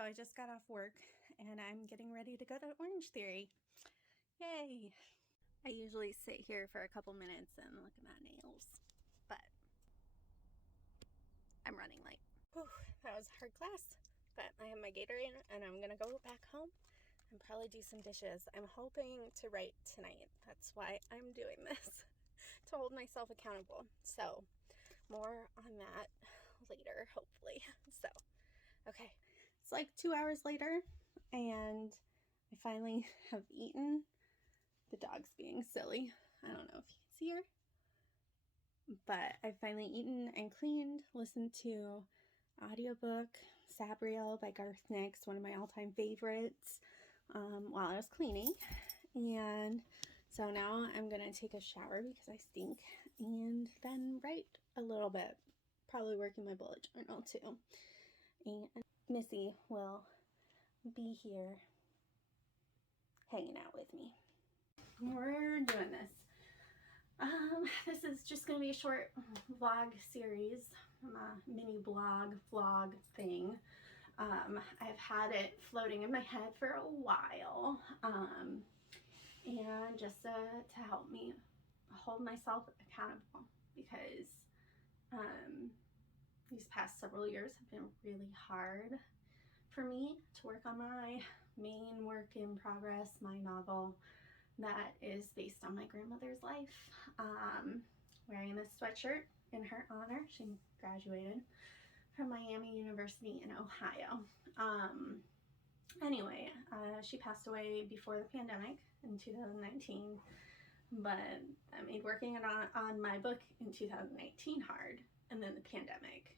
So I just got off work and I'm getting ready to go to Orange Theory. Yay! I usually sit here for a couple minutes and look at my nails, but I'm running late. Whew, that was a hard class, but I have my Gatorade and I'm gonna go back home and probably do some dishes. I'm hoping to write tonight. That's why I'm doing this, to hold myself accountable. So more on that later, hopefully. So, okay. It's like 2 hours later and I finally have eaten. The dog's being silly. I don't know if you can see her. But I've finally eaten and cleaned, listened to audiobook Sabriel by Garth Nix, one of my all-time favorites, while I was cleaning. And so now I'm gonna take a shower because I stink and then write a little bit, probably work in my bullet journal too. And Missy will be here hanging out with me. We're doing this. This is just going to be a short vlog series, a mini vlog thing. I've had it floating in my head for a while, and just to help me hold myself accountable, because these past several years have been really hard for me to work on my main work in progress, my novel that is based on my grandmother's life. Wearing this sweatshirt in her honor. She graduated from Miami University in Ohio. Anyway, she passed away before the pandemic in 2019, but I made working on my book in 2019 hard, and then the pandemic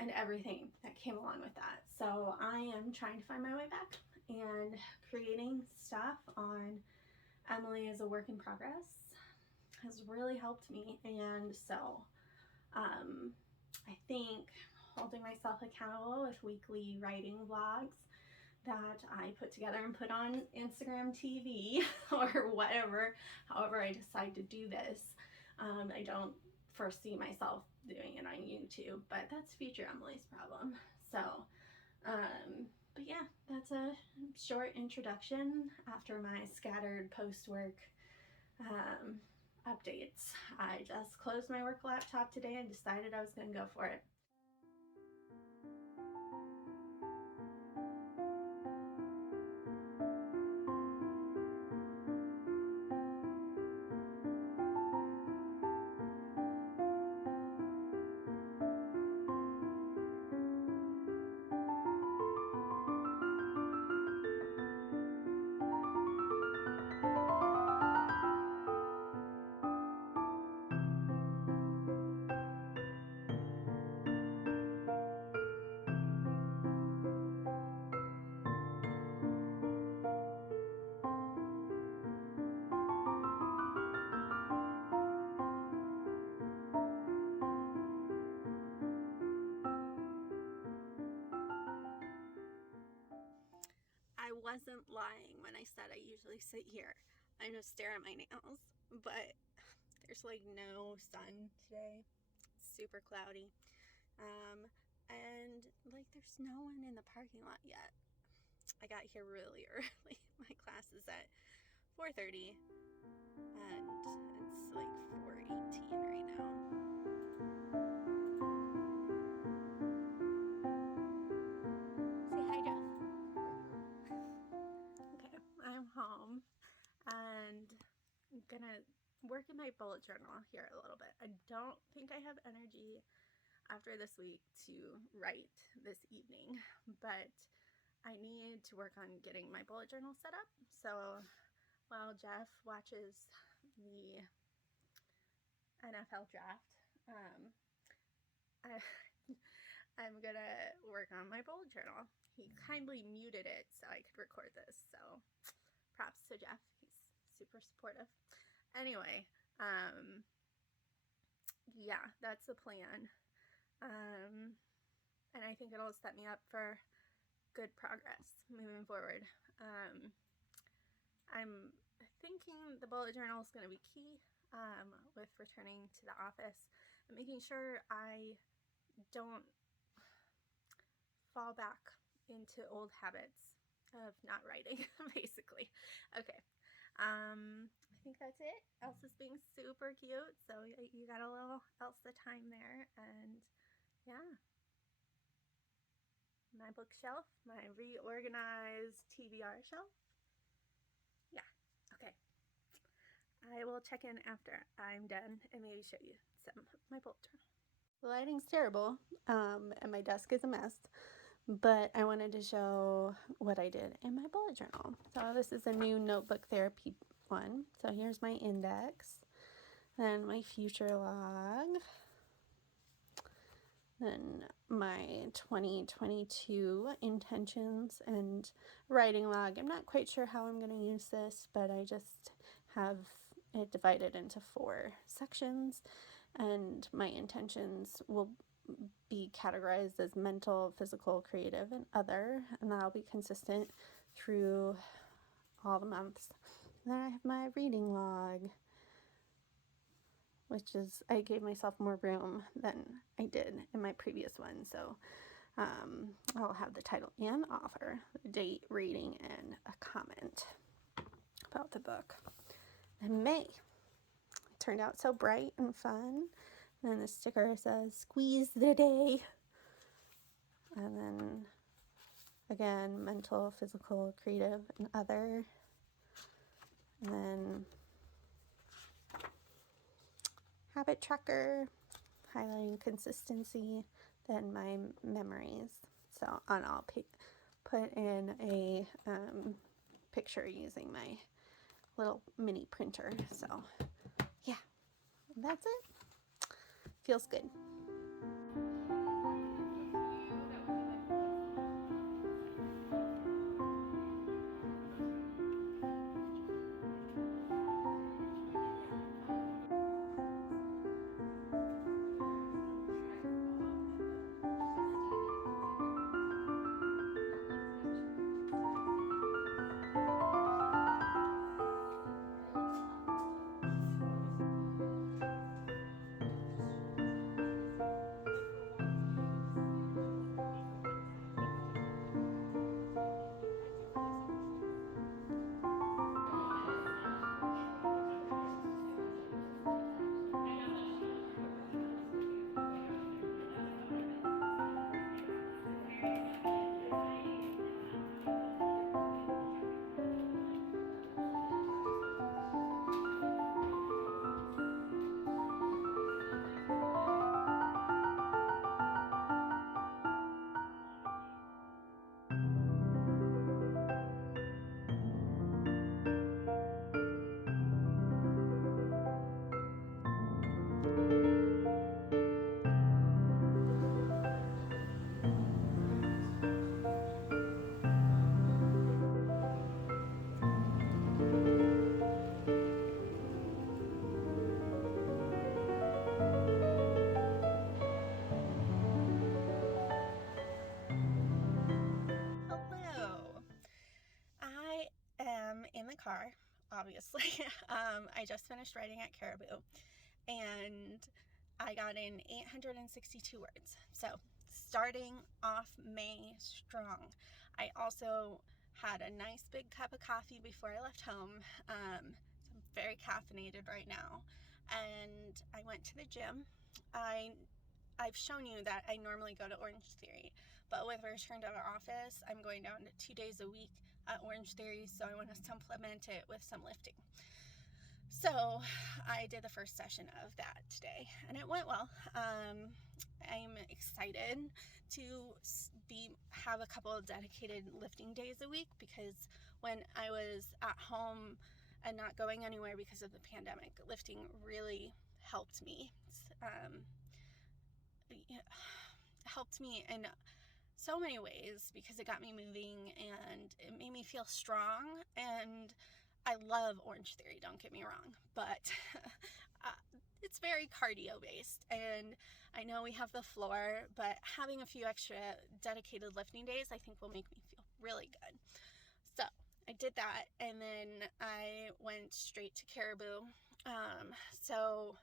and everything that came along with that. So I am trying to find my way back and creating stuff on Emily is a work in progress has really helped me. And so I think holding myself accountable with weekly writing vlogs that I put together and put on Instagram TV or whatever, however I decide to do this. I don't foresee myself doing it on YouTube, but that's future Emily's problem. So but yeah, that's a short introduction after my scattered post-work updates. I just closed my work laptop today and decided I was going to go for it. I wasn't lying when I said I usually sit here and just stare at my nails, but there's like no sun today. It's super cloudy. And like there's no one in the parking lot yet. I got here really early. My class is at 4:30 and it's like 4:18 right now. Say hi, Jeff. Okay, I'm home and I'm gonna work in my bullet journal here a little bit. I don't think I have energy after this week to write this evening, but I need to work on getting my bullet journal set up. So while Jeff watches the NFL draft, I'm gonna work on my bullet journal. He kindly muted it so I could record this, so props to Jeff. He's super supportive. Anyway, yeah, that's the plan. And I think it'll set me up for good progress moving forward. I'm thinking the bullet journal is going to be key with returning to the office and making sure I don't fall back into old habits of not writing, basically. Okay. I think that's it. Elsa's being super cute, so you got a little Elsa time there, and yeah. My bookshelf, my reorganized TBR shelf. Yeah, okay. I will check in after I'm done and maybe show you some of my bullet journal. The lighting's terrible, and my desk is a mess, but I wanted to show what I did in my bullet journal. So this is a new notebook therapy one. So here's my index, then my future log, then my 2022 intentions and writing log. I'm not quite sure how I'm going to use this, but I just have it divided into 4 sections, and my intentions will be categorized as mental, physical, creative, and other, and that'll be consistent through all the months. And then I have my reading log, which is, I gave myself more room than I did in my previous one, so I'll have the title and author, date, rating, and a comment about the book. And May, it turned out so bright and fun. And then the sticker says, squeeze the day. And then, again, mental, physical, creative, and other. And then habit tracker, highlighting consistency, then my memories. So on, I'll put in a picture using my little mini printer. So yeah, that's it. Feels good. Hello. I am in the car, obviously. I just finished writing at Caribou, and I got in 862 words. So starting off May strong. I also had a nice big cup of coffee before I left home. So I'm very caffeinated right now. And I went to the gym. I've shown you that I normally go to Orange Theory, but with return to the office, I'm going down to 2 days a week at Orange Theory, so I want to supplement it with some lifting. So I did the first session of that today, and it went well. I'm excited to have a couple of dedicated lifting days a week, because when I was at home and not going anywhere because of the pandemic, lifting really helped me. Helped me in so many ways, because it got me moving and it made me feel strong. And I love Orange Theory, don't get me wrong, but it's very cardio based, and I know we have the floor, but having a few extra dedicated lifting days I think will make me feel really good. So I did that, and then I went straight to Caribou. So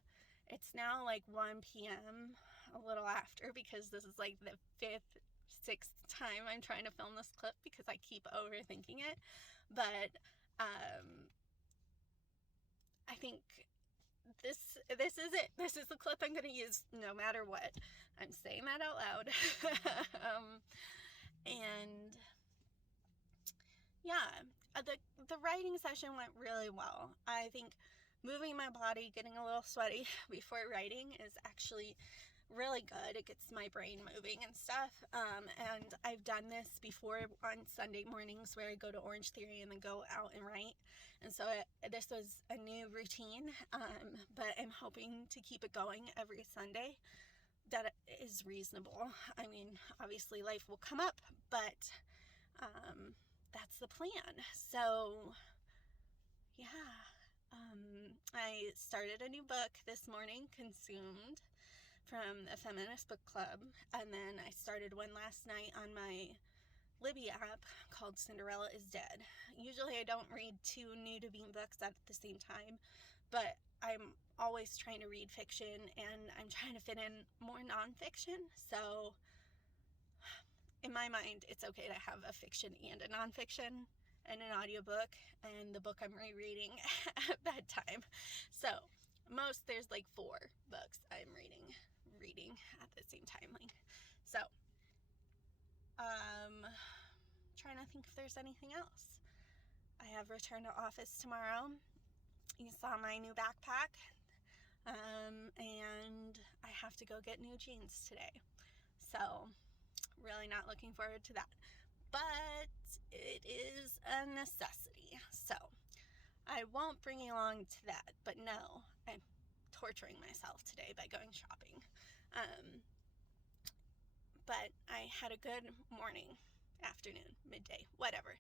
it's now like 1 p.m., a little after, because this is like the 5th 6th time I'm trying to film this clip because I keep overthinking it. But I think this is it. This is the clip I'm going to use no matter what. I'm saying that out loud. And yeah, the writing session went really well. I think moving my body, getting a little sweaty before writing is actually really good. It gets my brain moving and stuff. And I've done this before on Sunday mornings where I go to Orange Theory and then go out and write. And so this was a new routine, but I'm hoping to keep it going every Sunday. That is reasonable. I mean, obviously life will come up, but that's the plan. So yeah, I started a new book this morning, Consumed, from the Feminist Book Club, and then I started one last night on my Libby app called Cinderella is Dead. Usually I don't read two new to bean books at the same time, but I'm always trying to read fiction and I'm trying to fit in more nonfiction. So in my mind, it's okay to have a fiction and a nonfiction and an audiobook and the book I'm rereading at bedtime. So there's like 4 books I'm reading at the same time. So trying to think if there's anything else. I have return to office tomorrow. You saw my new backpack. And I have to go get new jeans today. So really not looking forward to that. But it is a necessity. So I won't bring you along to that. But no, I'm torturing myself today by going shopping. But I had a good morning, afternoon, midday, whatever.